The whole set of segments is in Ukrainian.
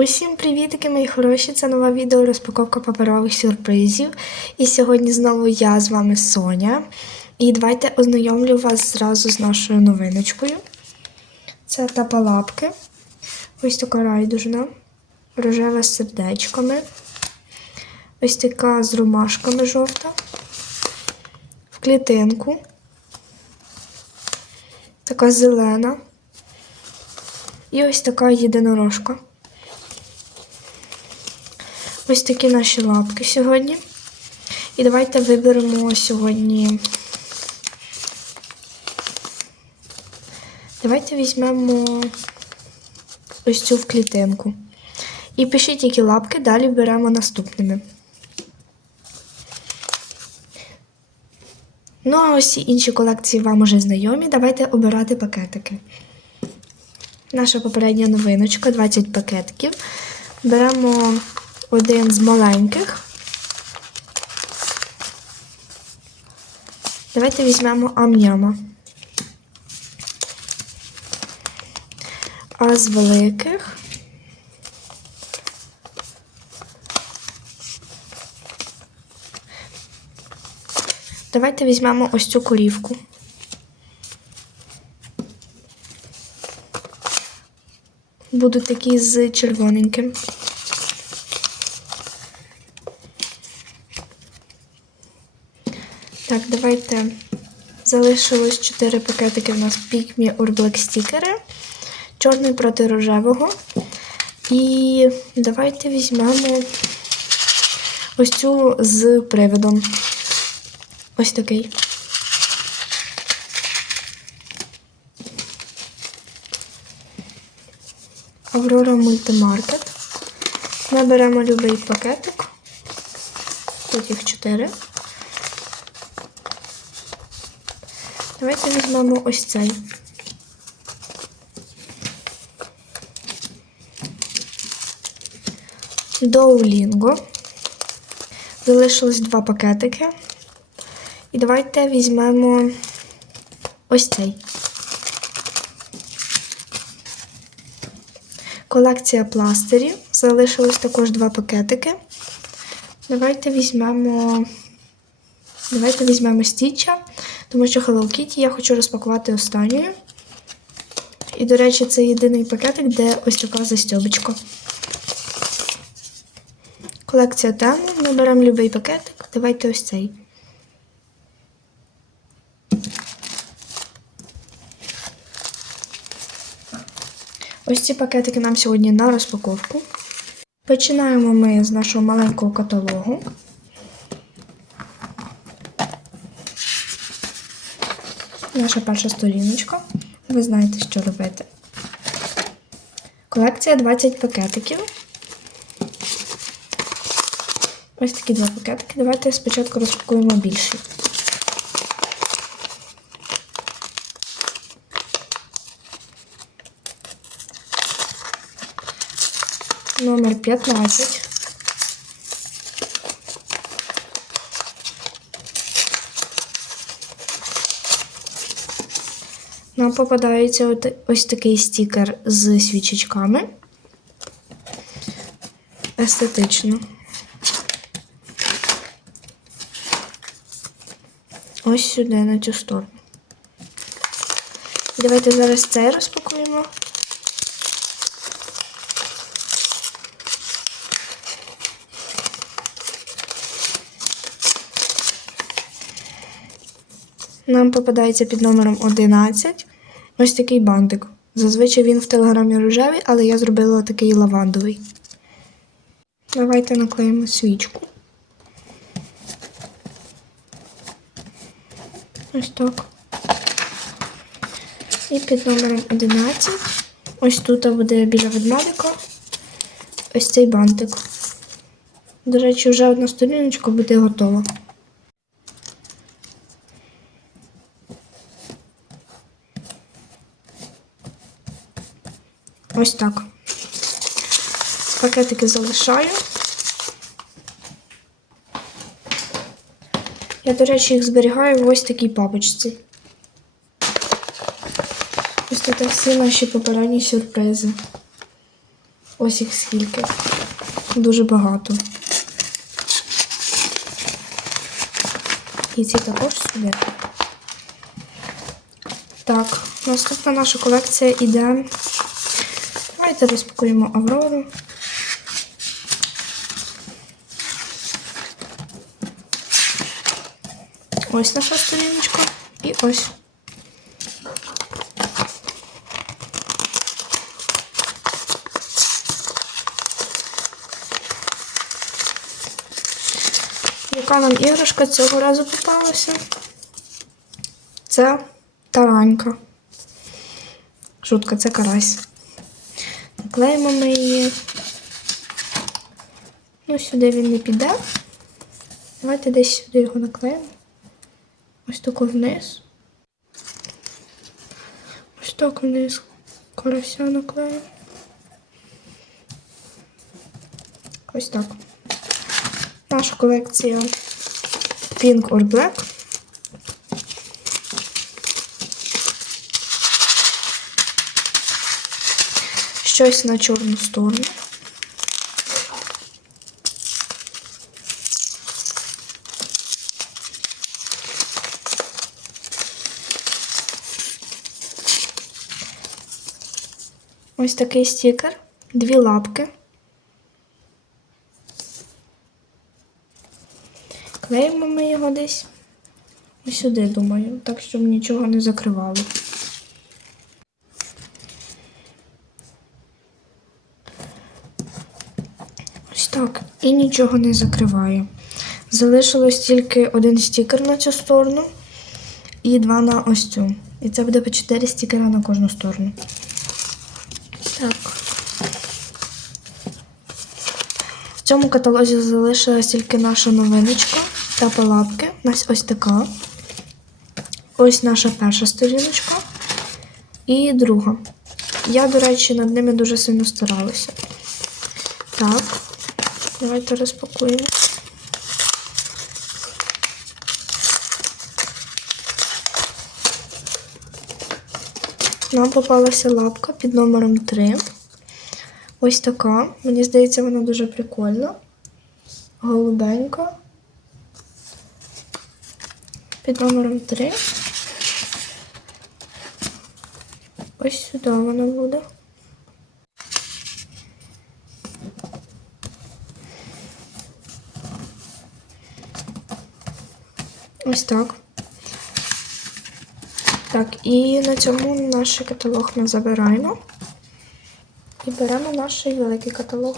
Усім привітики, мої хороші! Це нове відео розпаковка паперових сюрпризів. І сьогодні знову я з вами Соня. І давайте ознайомлю вас зразу з нашою новиночкою. Це тапалапки. Ось така райдужна, рожева з сердечками. Ось така з ромашками жовта. В клітинку. Така зелена. І ось така єдинорожка. Ось такі наші лапки сьогодні. І давайте виберемо сьогодні. Давайте візьмемо ось цю в клітинку. І пишіть, які лапки, далі беремо наступними. Ну, а ось інші колекції вам уже знайомі. Давайте обирати пакетики. Наша попередня новиночка 20 пакетиків. Беремо один з маленьких. Давайте візьмемо амняма. А з великих давайте візьмемо ось цю корівку. Будуть такі з червоненьким. Так, давайте залишилось 4 пакетики. У нас Pikmi Urbex стікери. Чорний проти рожевого. І давайте візьмемо ось цю з приводом. Ось такий. Аврора Мультимаркет. Ми беремо любий пакетик. Тут їх 4. Давайте візьмемо ось цей. Доулінго. Залишилось два пакетики. І давайте візьмемо ось цей. Колекція пластирів. Залишилось також два пакетики. Давайте візьмемо. Давайте візьмемо стіча, тому що Hello Kitty я хочу розпакувати останньою. І, до речі, це єдиний пакетик, де ось така застьобочка. Колекція тему. Ми беремо будь-який пакетик. Давайте ось цей. Ось ці пакетики нам сьогодні на розпаковку. Починаємо ми з нашого маленького каталогу. Наша перша сторіночка. Ви знаєте, що робити. Колекція 20 пакетиків. Ось такі два пакетики. Давайте спочатку розпакуємо більші. Номер 15. Нам попадається ось такий стікер з свічечками. Естетично. Ось сюди, на цю сторону. Давайте зараз цей розпакуємо. Нам попадається під номером 11 ось такий бантик. Зазвичай він в телеграмі рожевий, але я зробила такий лавандовий. Давайте наклеїмо свічку. Ось так. І під номером 11. Ось тут буде біля ведмедика. Ось цей бантик. До речі, вже одна сторіночка буде готова. Ось так. Пакетики залишаю. Я, до речі, їх зберігаю в ось такій папочці. Ось тут всі наші попередні сюрпризи. Ось їх скільки. Дуже багато. І ці також сюди. Так, наступна наша колекція іде. Давайте розпакуємо Аврору. Ось наша сторіночка. І ось. Яка нам іграшка цього разу попалася? Це таранька. Шутка, це карась. Наклеїмо ми її. Ну, сюди він не піде. Давайте десь сюди його наклеїмо. Ось тако вниз. Ось так вниз карася наклеїмо. Ось так. Наша колекція Pink or Black. Щось на чорну сторону. Ось такий стікер, дві лапки. Клеїмо ми його десь ось сюди, думаю, так, щоб нічого не закривало. Ось так. І нічого не закриває. Залишилось тільки один стікер на цю сторону і два на ось цю. І це буде по 4 стікера на кожну сторону. Так. В цьому каталозі залишилась тільки наша новиночка та палапки. У нас ось така. Ось наша перша сторіночка. І друга. Я, до речі, над ними дуже сильно старалася. Так, давайте розпакуємо. Нам попалася лапка під номером 3. Ось така. Мені здається, вона дуже прикольна. Голубенька. Під номером 3. Ось сюди вона буде. Ось так. Так, і на цьому наш каталог ми забираємо. І беремо наш великий каталог.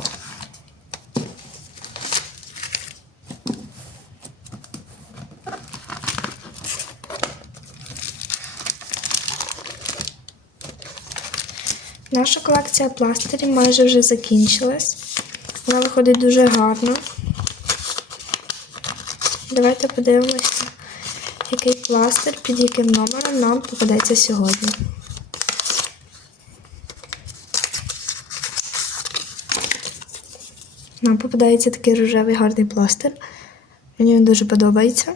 Наша колекція пластирів майже вже закінчилась. Вона виходить дуже гарно. Давайте подивимося, який пластир під яким номером нам попадеться сьогодні. Нам попадається такий рожевий гарний пластир. Мені він дуже подобається.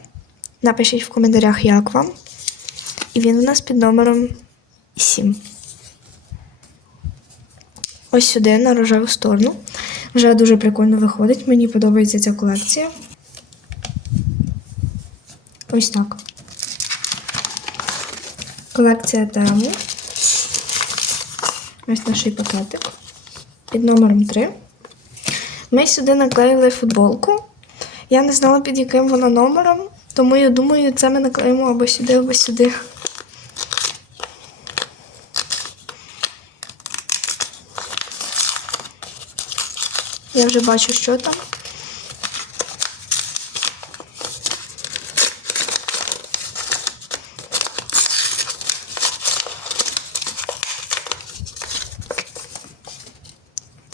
Напишіть в коментарях, як вам. І він у нас під номером 7. Ось сюди, на рожеву сторону. Вже дуже прикольно виходить. Мені подобається ця колекція. Ось так. Колекція тему. Ось наш пакетик. Під номером 3. Ми сюди наклеїли футболку. Я не знала, під яким вона номером, тому я думаю, це ми наклеїмо або сюди, або сюди. Я вже бачу, що там.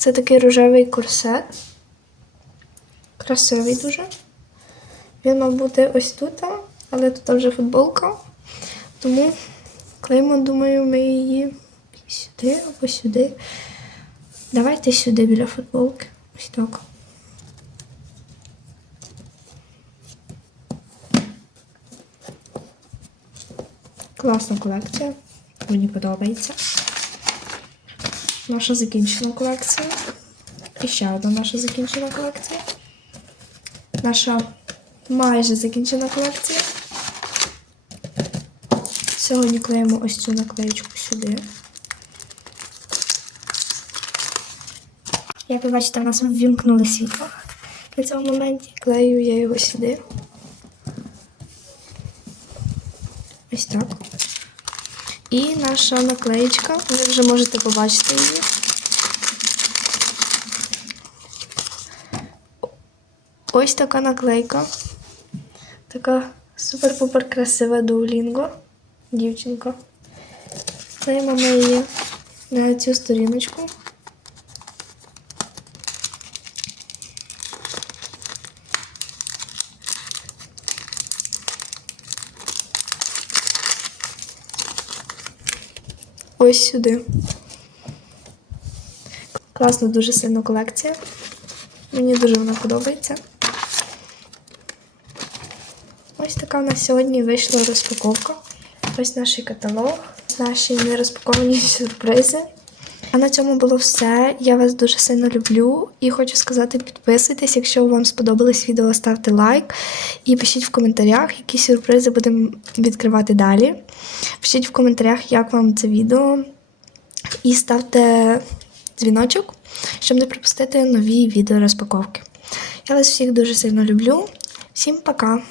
Це такий рожевий корсет. Красивий дуже. Він мав бути ось тут, але тут вже футболка. Тому клеїмо, думаю, ми її сюди або сюди. Давайте сюди біля футболки. Ось так. Класна колекція. Мені подобається. Наша закінчена колекція. І ще одна наша закінчена колекція. Наша майже закінчена колекція. Сьогодні клеїмо ось цю наклеєчку сюди. Як ви бачите, у нас ввімкнули світло на цьому моменті. Клею я його сюди. Ось так. І наша наклеєчка, ви вже можете побачити її. Ось така наклейка. Така супер-пупер красива Duolingo. Дівчинка. Клеїмо ми її на цю сторіночку. Ось сюди. Класна дуже сильна колекція. Мені дуже вона подобається. Ось така у нас сьогодні вийшла розпаковка. Ось наш каталог, наші нерозпаковані сюрпризи. А на цьому було все. Я вас дуже сильно люблю і хочу сказати, підписуйтесь. Якщо вам сподобалось відео, ставте лайк і пишіть в коментарях, які сюрпризи будемо відкривати далі. Пишіть в коментарях, як вам це відео. І ставте дзвіночок, щоб не пропустити нові відео розпаковки. Я вас всіх дуже сильно люблю. Всім пока!